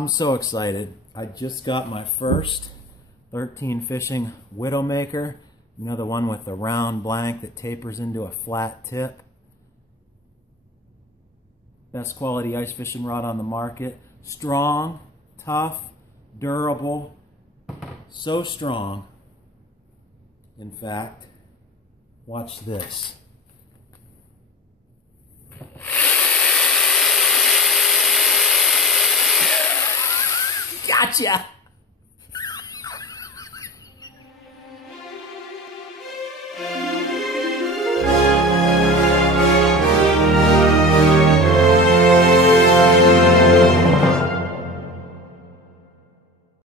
I'm so excited. I just got my first 13 fishing Widowmaker. You know, the one with the round blank that tapers into a flat tip. Best quality ice fishing rod on the market. Strong, tough, durable. So strong. In fact, watch this. Gotcha!